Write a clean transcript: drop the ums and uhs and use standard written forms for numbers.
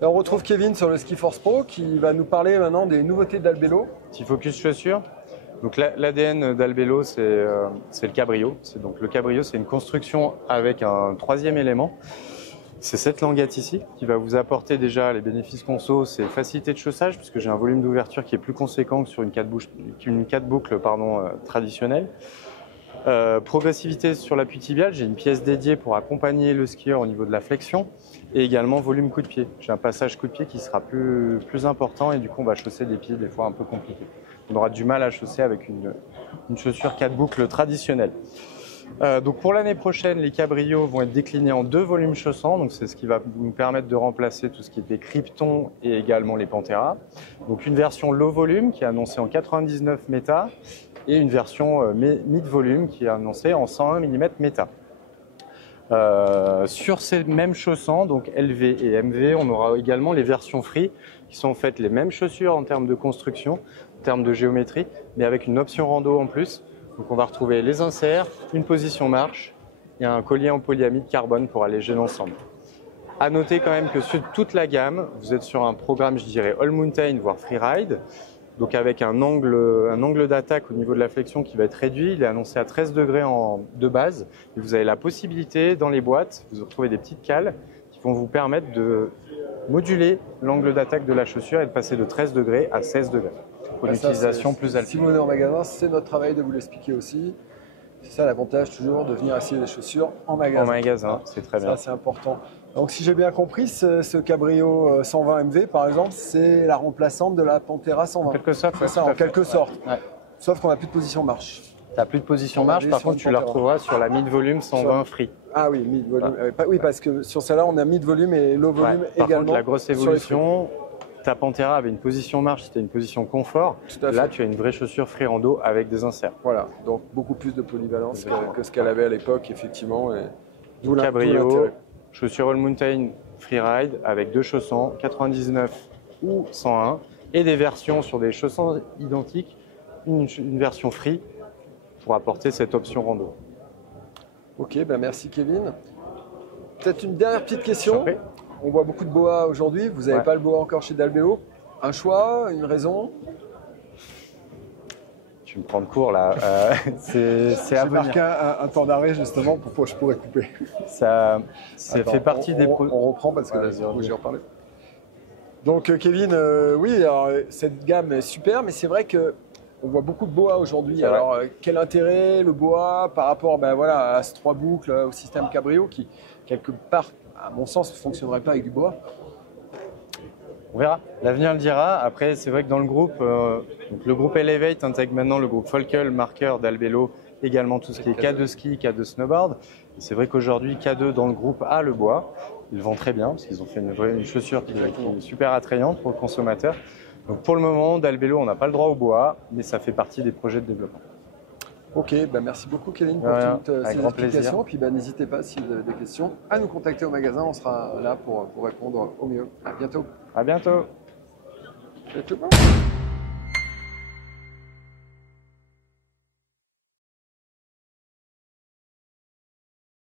Et on retrouve Kevin sur le Ski Force Pro qui va nous parler maintenant des nouveautés d'Albello. Petit focus chaussures. Donc l'ADN d'Albello, c'est le cabrio. Donc le cabrio, c'est une construction avec un troisième élément. C'est cette languette ici qui va vous apporter déjà les bénéfices conso, c'est facilité de chaussage puisque j'ai un volume d'ouverture qui est plus conséquent que sur une 4 boucles traditionnelle. Progressivité sur l'appui tibial, j'ai une pièce dédiée pour accompagner le skieur au niveau de la flexion et également volume coup de pied. J'ai un passage coup de pied qui sera plus important et du coup on va chausser des pieds des fois un peu compliqués. On aura du mal à chausser avec une chaussure 4 boucles traditionnelle. Donc pour l'année prochaine, les cabrios vont être déclinés en 2 volumes chaussants, donc c'est ce qui va nous permettre de remplacer tout ce qui était Krypton et également les Pantera. Donc une version low volume qui est annoncée en 99 méta et une version mid volume qui est annoncée en 101 mm méta. Sur ces mêmes chaussants, donc LV et MV, on aura également les versions free qui sont en fait les mêmes chaussures en termes de construction, en termes de géométrie, mais avec une option rando en plus. Donc on va retrouver les inserts, une position marche et un collier en polyamide carbone pour alléger l'ensemble. À noter quand même que sur toute la gamme, vous êtes sur un programme, je dirais, all mountain, voire freeride, donc avec un angle d'attaque au niveau de la flexion qui va être réduit. Il est annoncé à 13 degrés de base. Et vous avez la possibilité, dans les boîtes, vous retrouvez des petites cales qui vont vous permettre de moduler l'angle d'attaque de la chaussure et de passer de 13 degrés à 16 degrés. Pour une utilisation plus alpine. Si vous venez en magasin, c'est notre travail de vous l'expliquer aussi. C'est ça l'avantage toujours de venir essayer les chaussures en magasin. En magasin, c'est très bien. Ça, c'est important. Donc si j'ai bien compris, ce cabrio 120 MV, par exemple, c'est la remplaçante de la Pantera 120. En quelque sorte, c'est ça, en quelque sorte. Ouais. Sauf qu'on n'a plus de position marche. Tu n'as plus de position marche, par contre tu la retrouveras sur la mid-volume 120 free. Ah oui, mid-volume. Oui, parce que sur celle-là, on a mid-volume et low volume également. Par contre, la grosse évolution, ta Pantera avait une position marche, c'était une position confort. Là, tu as une vraie chaussure free rando avec des inserts. Voilà, donc beaucoup plus de polyvalence que ce qu'elle avait à l'époque, effectivement. D'où cabrio, chaussure all mountain freeride avec 2 chaussons, 99 ou 101, et des versions sur des chaussons identiques, une version free pour apporter cette option rando. Ok, ben merci Kevin. Peut-être une dernière petite question. On voit beaucoup de boa aujourd'hui. Vous n'avez pas le boa encore chez d'Albello. Un choix, une raison? Tu me prends de court là. C'est à venir. J'ai marqué un temps d'arrêt justement pour que je pourrais couper. Ça fait partie des produits. On reprend parce que j'ai reparlé. Donc Kevin, oui, alors, cette gamme est super, mais c'est vrai que on voit beaucoup de boa aujourd'hui. Alors quel intérêt le boa par rapport à ces 3 boucles, au système cabrio qui quelque part, à mon sens, ne fonctionnerait pas avec du boa? On verra, l'avenir le dira. Après, c'est vrai que dans le groupe Elevate intègre maintenant le groupe Volkel, marqueur d'Albello, également tout ce qui est K2 ski, K2 snowboard. C'est vrai qu'aujourd'hui, K2 dans le groupe a le bois. Ils vendent très bien parce qu'ils ont fait une chaussure qui est super attrayante pour le consommateur. Donc pour le moment, d'Albello, on n'a pas le droit au bois, mais ça fait partie des projets de développement. Ok, merci beaucoup Kevin pour toutes ces explications. Puis n'hésitez pas, si vous avez des questions, à nous contacter au magasin. On sera là pour répondre au mieux. À bientôt. À bientôt. C'est tout bon.